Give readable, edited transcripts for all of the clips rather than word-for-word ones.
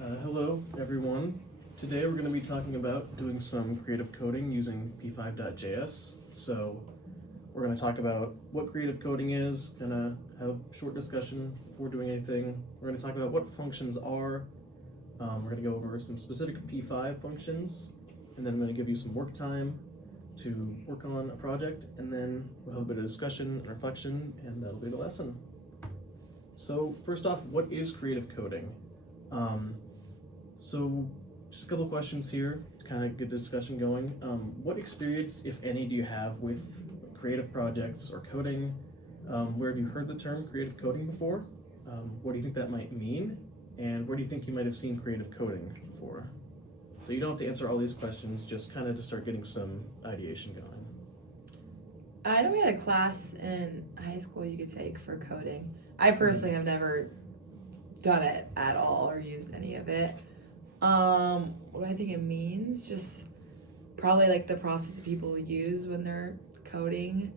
Hello, everyone. Today we're going to be talking about doing some creative coding using p5.js. So we're going to talk about what creative coding is, going to have a short discussion before doing anything. We're going to talk about what functions are. We're going to go over some specific p5 functions, and then I'm going to give you some work time to work on a project, and then we'll have a bit of discussion and reflection, and that'll be the lesson. So first off, what is creative coding? So just a couple of questions here to kind of get the discussion going. What experience, if any, do you have with creative projects or coding? Where have you heard the term creative coding before? What do you think that might mean? And where do you think you might have seen creative coding before? So you don't have to answer all these questions, just kind of to start getting some ideation going. I know we had a class in high school you could take for coding. I personally have never done it at all or used any of it. What do I think it means? Just probably like the process that people use when they're coding.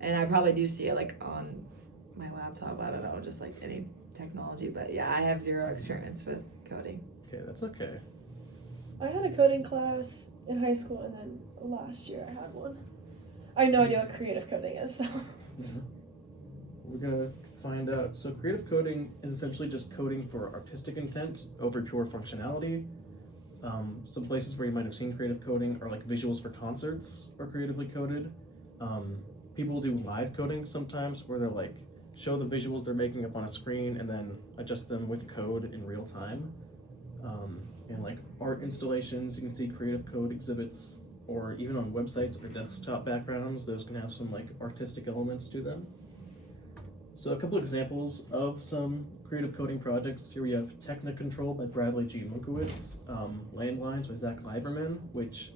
And I probably do see it like on my laptop. I don't know, just like any technology. But yeah, I have zero experience with coding. Okay, that's okay. I had a coding class in high school, and then last year I had one. I have no idea what creative coding is, though. Mm-hmm. We're gonna find out. So creative coding is essentially just coding for artistic intent over pure functionality. Some places where you might have seen creative coding are like visuals for concerts are creatively coded. People do live coding sometimes where they're like show the visuals they're making up on a screen and then adjust them with code in real time. And like art installations, you can see creative code exhibits, or even on websites or desktop backgrounds, those can have some like artistic elements to them. So a couple examples of some creative coding projects. Here we have Technicontrol by Bradley G. Monkowitz, Landlines by Zach Lieberman, which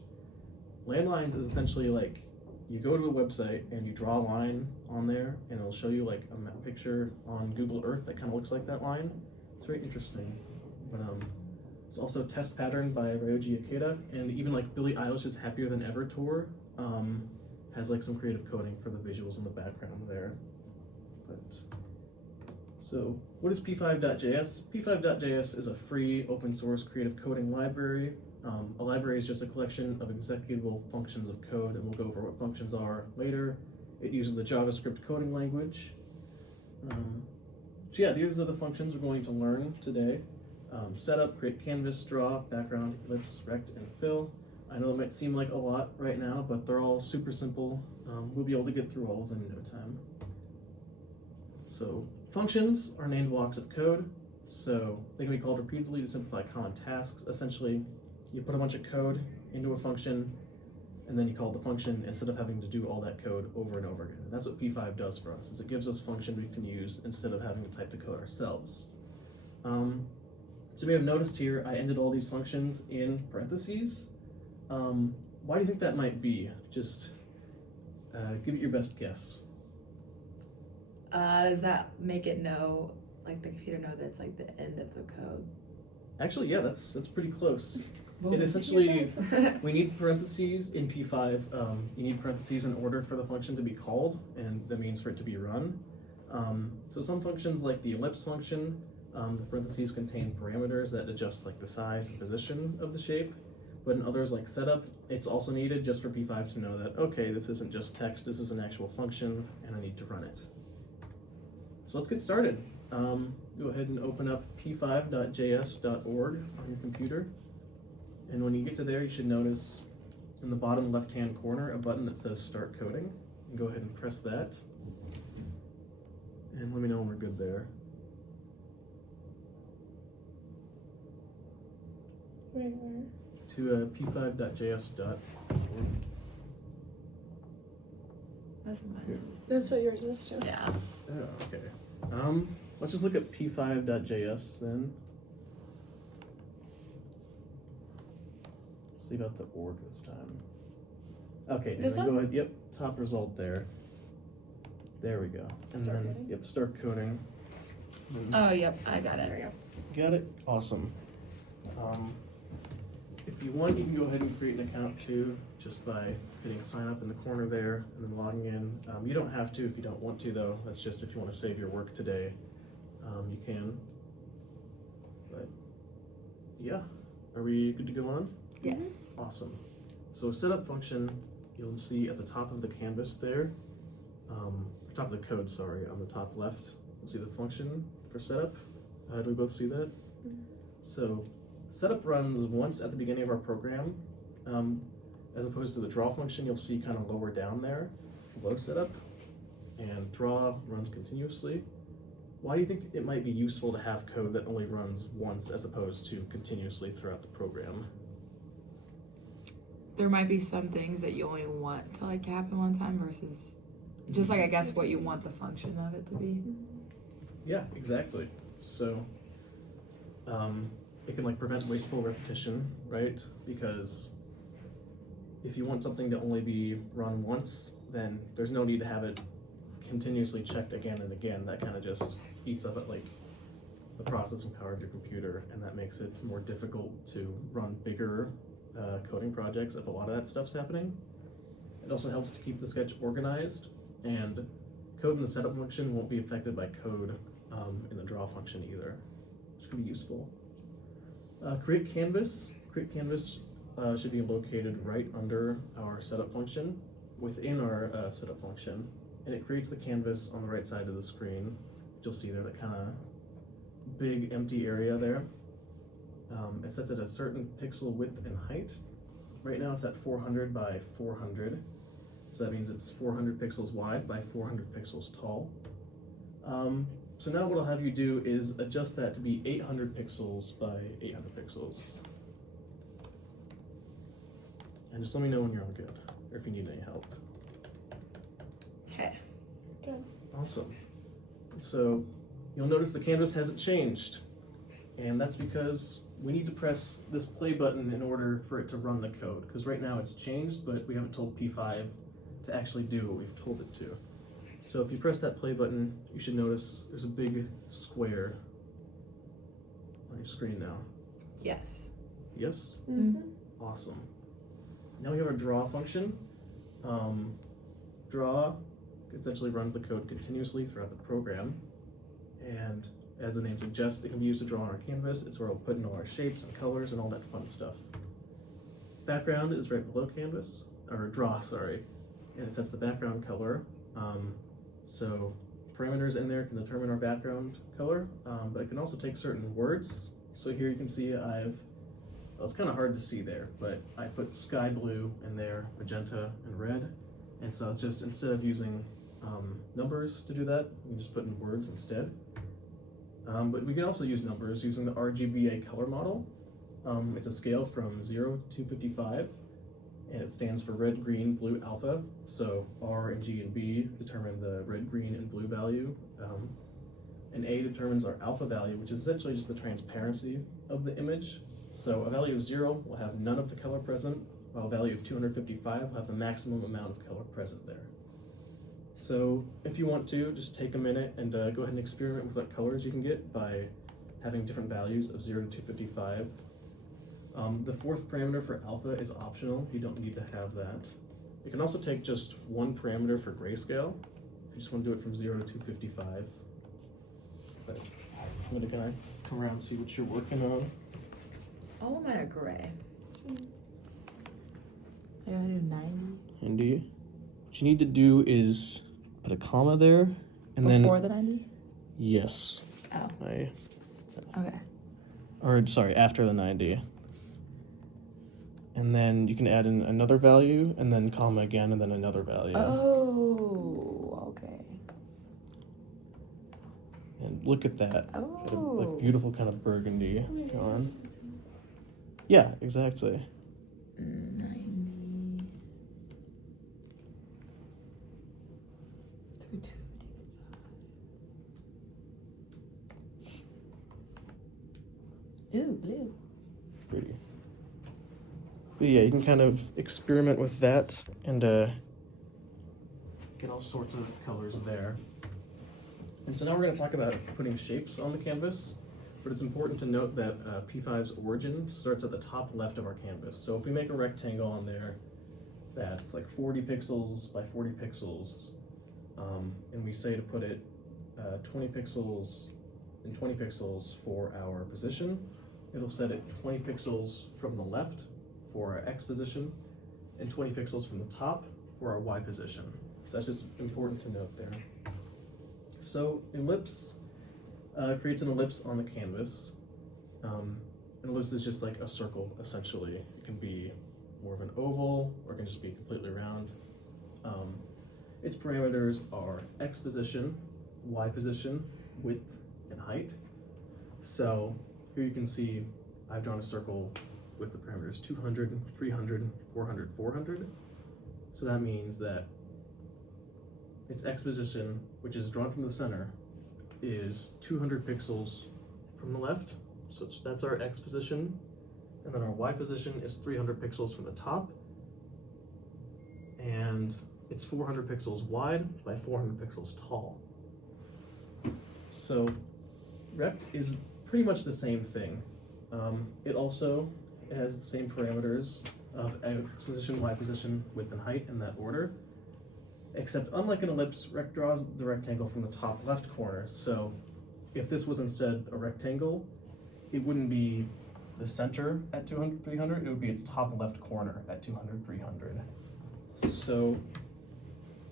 Landlines is essentially like you go to a website and you draw a line on there and it'll show you like a map picture on Google Earth that kind of looks like that line. It's very interesting. But it's also Test Pattern by Ryoji Ikeda, and even like Billie Eilish's Happier Than Ever tour has like some creative coding for the visuals in the background there. But, so what is p5.js? p5.js is a free open source creative coding library. A library is just a collection of executable functions of code, and we'll go over what functions are later. It uses the JavaScript coding language. So yeah, these are the functions we're going to learn today. Setup, create canvas, draw, background, ellipse, rect, and fill. I know it might seem like a lot right now, but they're all super simple. We'll be able to get through all of them in no time. So functions are named blocks of code. So they can be called repeatedly to simplify common tasks. Essentially, you put a bunch of code into a function, and then you call the function instead of having to do all that code over and over again. And that's what p5 does for us, is it gives us function we can use instead of having to type the code ourselves. So we have noticed here, I ended all these functions in parentheses. Why do you think that might be? Just give it your best guess. Does that make it know, like the computer know that's like the end of the code? Actually, yeah, that's pretty close. Well, It essentially, we need parentheses in p5. You need parentheses in order for the function to be called, and that means for it to be run. So some functions like the ellipse function, the parentheses contain parameters that adjust like the size and position of the shape. But in others like setup, it's also needed just for p5 to know that, okay, this isn't just text, this is an actual function, and I need to run it. So let's get started. Go ahead and open up p5.js.org on your computer. And when you get to there, you should notice in the bottom left-hand corner a button that says Start Coding. And go ahead and press that. And let me know when we're good there. Where? To p5.js.org. That's mine. That's what yours is too. Yeah. Oh, okay. Let's just look at p5.js then. Let's leave out the org this time. Okay, and This then one? go ahead. Yep, top result there. There we go. And Start then, coding? yep, start coding. Oh, yep, I got it. There we go. Got it? Awesome. If you want, you can go ahead and create an account too, just by hitting sign up in the corner there and then logging in. You don't have to if you don't want to though. That's just if you want to save your work today, you can. But Yeah. Are we good to go on? Yes. Awesome. So setup function, you'll see at the top of the canvas there, top of the code, sorry, on the top left, you'll see the function for setup. Do we both see that? So setup runs once at the beginning of our program, as opposed to the draw function you'll see kind of lower down there, below setup, and draw runs continuously. Why do you think it might be useful to have code that only runs once as opposed to continuously throughout the program? There might be some things that you only want to like happen one time versus just like I guess what you want the function of it to be. Yeah, exactly. So it can like prevent wasteful repetition, right? Because if you want something to only be run once, then there's no need to have it continuously checked again and again. That kind of just eats up at like the processing power of your computer, and that makes it more difficult to run bigger coding projects if a lot of that stuff's happening. It also helps to keep the sketch organized, and code in the setup function won't be affected by code in the draw function either, which can be useful. Create canvas should be located right under our setup function, within our setup function, and it creates the canvas on the right side of the screen. You'll see there that kind of big empty area there. It sets at a certain pixel width and height. Right now it's at 400 by 400, so that means it's 400 pixels wide by 400 pixels tall. So now what I'll have you do is adjust that to be 800 pixels by 800 pixels. And just let me know when you're all good, or if you need any help. Okay. Good. Awesome. So you'll notice the canvas hasn't changed, and that's because we need to press this play button in order for it to run the code, because right now it's changed, but we haven't told P5 to actually do what we've told it to. So if you press that play button, you should notice there's a big square on your screen now. Yes. Yes? Mm-hmm. Awesome. Now we have our draw function. Draw essentially runs the code continuously throughout the program, and as the name suggests, it can be used to draw on our canvas. It's where we'll put in all our shapes and colors and all that fun stuff. Background is right below canvas, or draw, sorry, and it sets the background color. So parameters in there can determine our background color, but it can also take certain words. So here you can see well, it's kind of hard to see there, but I put sky blue in there, magenta, and red. And so it's just, instead of using numbers to do that, we can just put in words instead. But we can also use numbers using the RGBA color model. It's a scale from 0 to 255, and it stands for red, green, blue, alpha. So R and G and B determine the red, green, and blue value. And A determines our alpha value, which is essentially just the transparency of the image. So a value of 0 will have none of the color present, while a value of 255 will have the maximum amount of color present there. So if you want to, just take a minute and go ahead and experiment with what colors you can get by having different values of 0 to 255. The fourth parameter for alpha is optional. You don't need to have that. You can also take just one parameter for grayscale, if you just want to do it from 0 to 255. But I'm going to kind of come around and see what you're working on. All of mine are gray. I gotta do 90. Andy, what you need to do is put a comma there, and Before then the 90? yes. Oh. Okay. Okay. Sorry, after the 90. And then you can add in another value, and then comma again, and then another value. Oh, okay. And look at that. Oh. Got a, like, beautiful kind of burgundy going. Yeah, exactly. 90. Through 255. Ooh, blue. Pretty. But yeah, you can kind of experiment with that and get all sorts of colors there. And so now we're going to talk about putting shapes on the canvas, but it's important to note that P5's origin starts at the top left of our canvas. So if we make a rectangle on there that's like 40 pixels by 40 pixels, and we say to put it 20 pixels and 20 pixels for our position, it'll set it 20 pixels from the left for our X position and 20 pixels from the top for our Y position. So that's just important to note there. So ellipse creates an ellipse on the canvas. An ellipse is just like a circle, essentially. It can be more of an oval, or it can just be completely round. Its parameters are X position, Y position, width, and height. So here you can see I've drawn a circle with the parameters 200, 300, 400, 400. So that means that its X position, which is drawn from the center, is 200 pixels from the left. So that's our X position. And then our Y position is 300 pixels from the top. And it's 400 pixels wide by 400 pixels tall. So rect is pretty much the same thing. It also has the same parameters of X position, Y position, width, and height in that order. Except unlike an ellipse, rect draws the rectangle from the top left corner. So if this was instead a rectangle, it wouldn't be the center at 200, 300, it would be its top left corner at 200, 300. So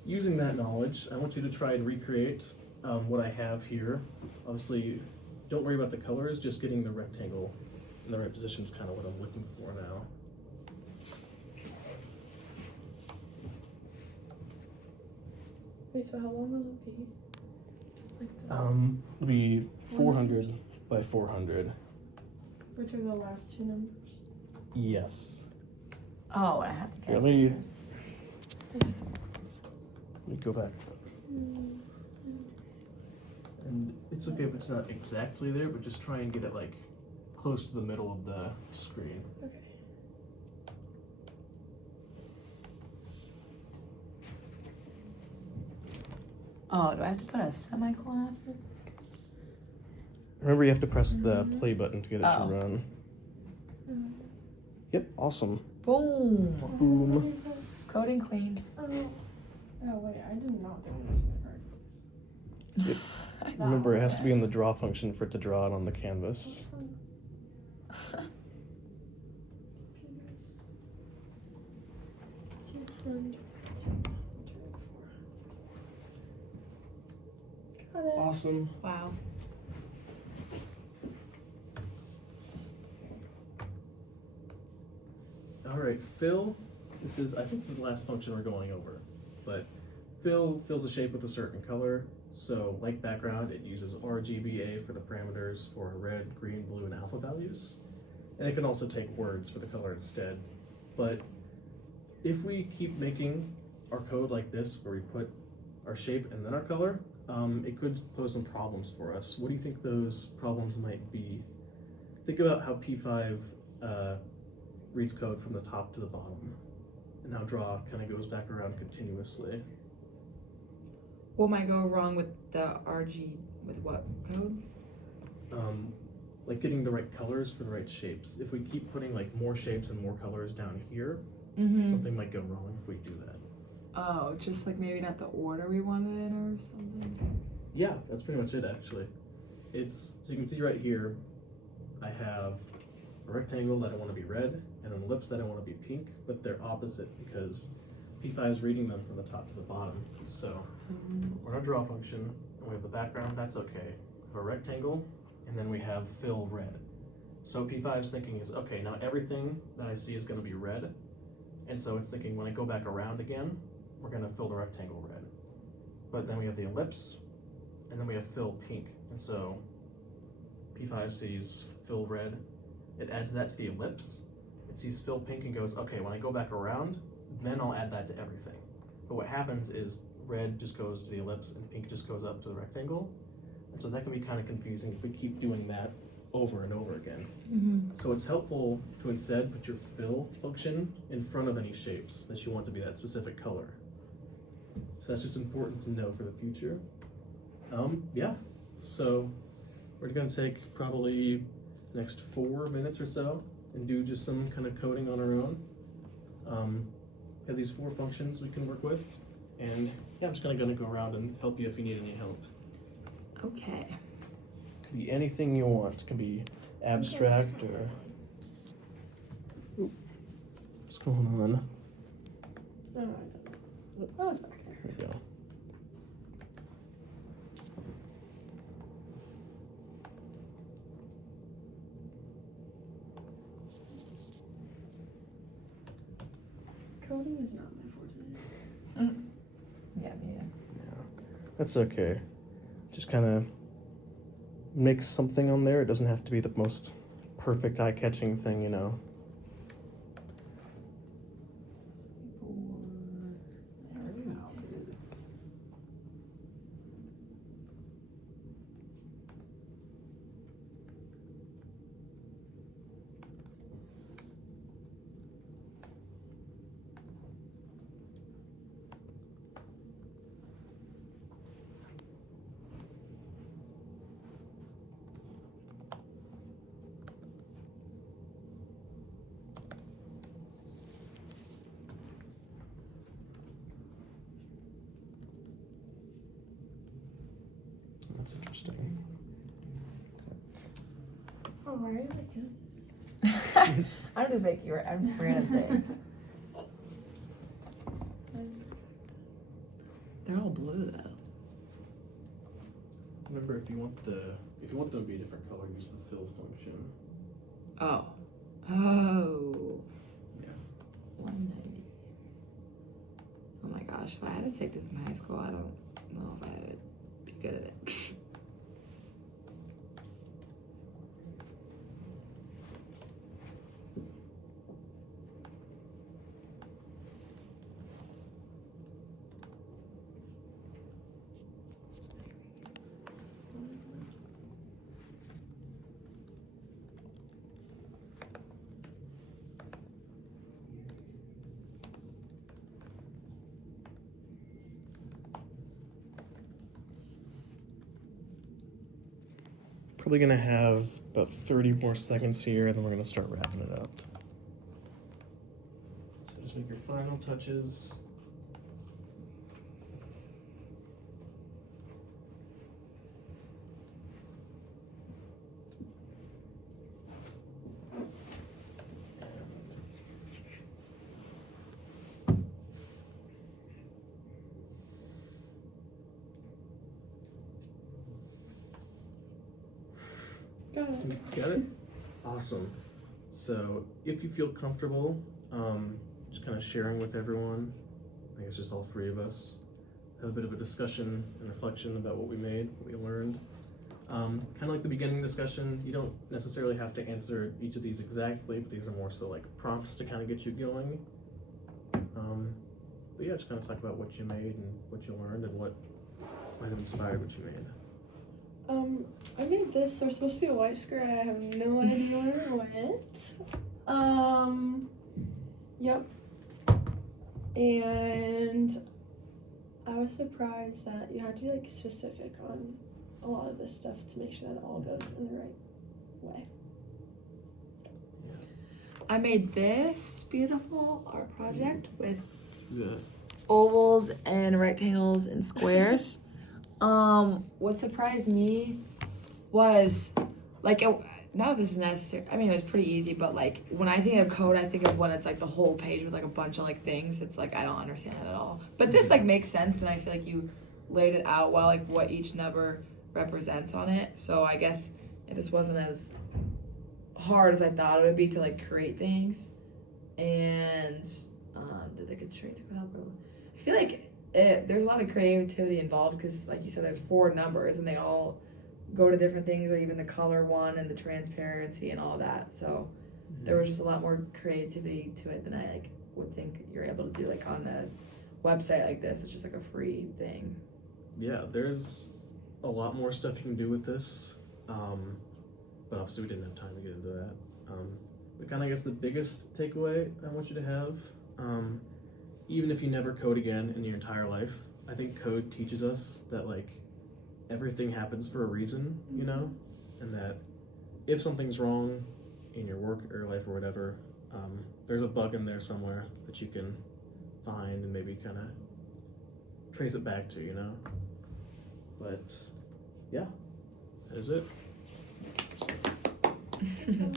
using that knowledge, I want you to try and recreate what I have here. Obviously, don't worry about the colors, just getting the rectangle in the right position is kind of what I'm looking for now. Wait, so how long will it be? Like that? It'll be 400 by 400. Which are the last two numbers? Yes. Oh, I have to guess. Let me go back. And it's okay if it's not exactly there, but just try and get it like close to the middle of the screen. Okay. Oh, do I have to put a semicolon after? Remember, you have to press the play button to get it Oh. to run. Yep, awesome. Boom. Boom. Coding queen. Oh wait, I did not do this in the correct place. Remember, it has to be in the draw function for it to draw it on the canvas. Got it. Awesome. Wow. All right, fill. I think this is the last function we're going over, but fill fills a shape with a certain color. So like background, it uses RGBA for the parameters for red, green, blue, and alpha values. And it can also take words for the color instead. But if we keep making our code like this, where we put our shape and then our color, it could pose some problems for us. What do you think those problems might be? Think about how P5 reads code from the top to the bottom, and how draw kind of goes back around continuously. What might go wrong with the RG, with what code? Like getting the right colors for the right shapes. If we keep putting like more shapes and more colors down here, something might go wrong if we do that. Oh, just like maybe not the order we wanted in or something? Yeah, that's pretty much it actually. So you can see right here, I have a rectangle that I want to be red and an ellipse that I want to be pink, but they're opposite because P5 is reading them from the top to the bottom. So we're in our draw function, and we have the background, that's okay. We have a rectangle, and then we have fill red. So P5's thinking is, okay, now everything that I see is going to be red, and so it's thinking when I go back around again, we're going to fill the rectangle red. But then we have the ellipse, and then we have fill pink, and so P5 sees fill red, it adds that to the ellipse, it sees fill pink and goes, okay, when I go back around, then I'll add that to everything. But what happens is red just goes to the ellipse and pink just goes up to the rectangle. And so that can be kind of confusing if we keep doing that over and over again. So it's helpful to instead put your fill function in front of any shapes that you want to be that specific color. So that's just important to know for the future. Yeah, so we're gonna take probably the next 4 minutes or so and do just some kind of coding on our own. We have these 4 functions we can work with, and yeah, I'm just gonna go around and help you if you need any help. Okay. It can be anything you want. It can be abstract or what's going on? No, I don't know. Oh, it's back there. There we go. Coding is not my forte. Yeah, me neither. Yeah, that's okay. Just kind of mix something on there. It doesn't have to be the most perfect eye-catching thing, you know. That's interesting. Oh, why are you like this? I'm just making random things. They're all blue though. Remember, if you want them to be a different color, use the fill function. Oh. Oh. Yeah. 190. Oh my gosh, if I had to take this in high school, I don't know if I would be good at it. Probably gonna have about 30 more seconds here, and then we're gonna start wrapping it up. So just make your final touches. Got it. Got it? Awesome. So if you feel comfortable, just kind of sharing with everyone, I guess just all three of us, have a bit of a discussion and reflection about what we made, what we learned. Kind of like the beginning discussion, you don't necessarily have to answer each of these exactly, but these are more so like prompts to kind of get you going. But yeah, just kind of talk about what you made and what you learned and what might have inspired what you made. I made this. There's supposed to be a white square. I have no idea where it went. Yep. And I was surprised that you have to be like specific on a lot of this stuff to make sure that it all goes in the right way. I made this beautiful art project with Good. ovals and rectangles and squares. What surprised me was like none of this is necessary. I mean, it was pretty easy, but like when I think of code, I think of when it's like the whole page with like a bunch of like things. It's like I don't understand it at all. But this like makes sense, and I feel like you laid it out well, like what each number represents on it. So I guess if this wasn't as hard as I thought it would be to like create things, and did the constraints help? I feel like there's a lot of creativity involved because, like you said, there's 4 numbers and they all go to different things, or even the color one and the transparency and all that. So there was just a lot more creativity to it than I like would think you're able to do like on a website like this. It's just like a free thing. Yeah, there's a lot more stuff you can do with this, but obviously we didn't have time to get into that. But kind of, I guess the biggest takeaway I want you to have, even if you never code again in your entire life, I think code teaches us that like everything happens for a reason, you know, and that if something's wrong in your work or life or whatever, there's a bug in there somewhere that you can find and maybe kind of trace it back to, you know. But yeah, that is it. Thanks for coming.